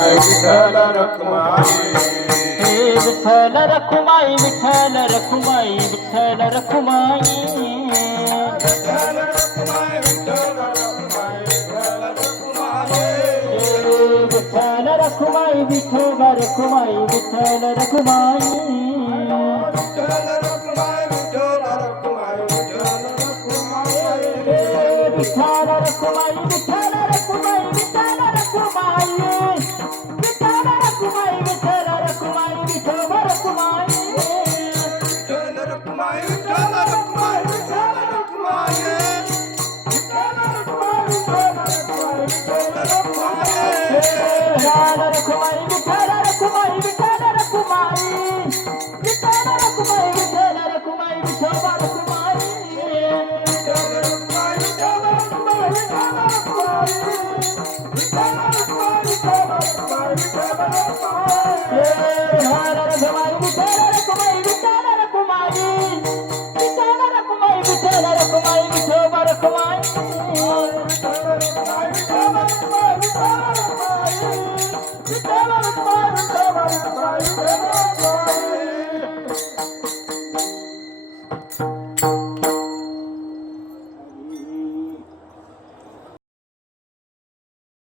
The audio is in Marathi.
विठ्ठल रखुमाई, हे विठ्ठल रखुमाई, विठ्ठल रखुमाई, विठ्ठल रखुमाई. विठ्ठल रखुमाई, विठ्ठल रखुमाई, विठ्ठल रखुमाई. विठ्ठल रखुमाई, विठोबा रखुमाई, विठ्ठल रखुमाई. विठ्ठल रखुमाई, विठ्ठल रखुमाई, विठ्ठल रखुमाई. विठ्ठल रखुमाई, विठ्ठल रखुमाई, विठ्ठल रखुमाई. विठ्ठल रखुमाई, विठ्ठल रखुमाई, विठोबा रखुमाई. विठ्ठल रखुमाई, विठ्ठल रखुमाई, विठ्ठल रखुमाई. विठ्ठल रखुमाई, विठ्ठल रखुमाई, विठ्ठल रखुमाई. विठ्ठल रखुमाई, विठ्ठल रखुमाई, विठ्ठल रखुमाई. विठ्ठल रखुमाई, विठ्ठल रखुमाई, विठोबा रखुमाई. विठ्ठल रखुमाई, विठ्ठल रखुमाई, विठ्ठल रखुमाई. विठ्ठल रखुमाई, विठ्ठल रखुमाई, विठ्ठल रखुमाई.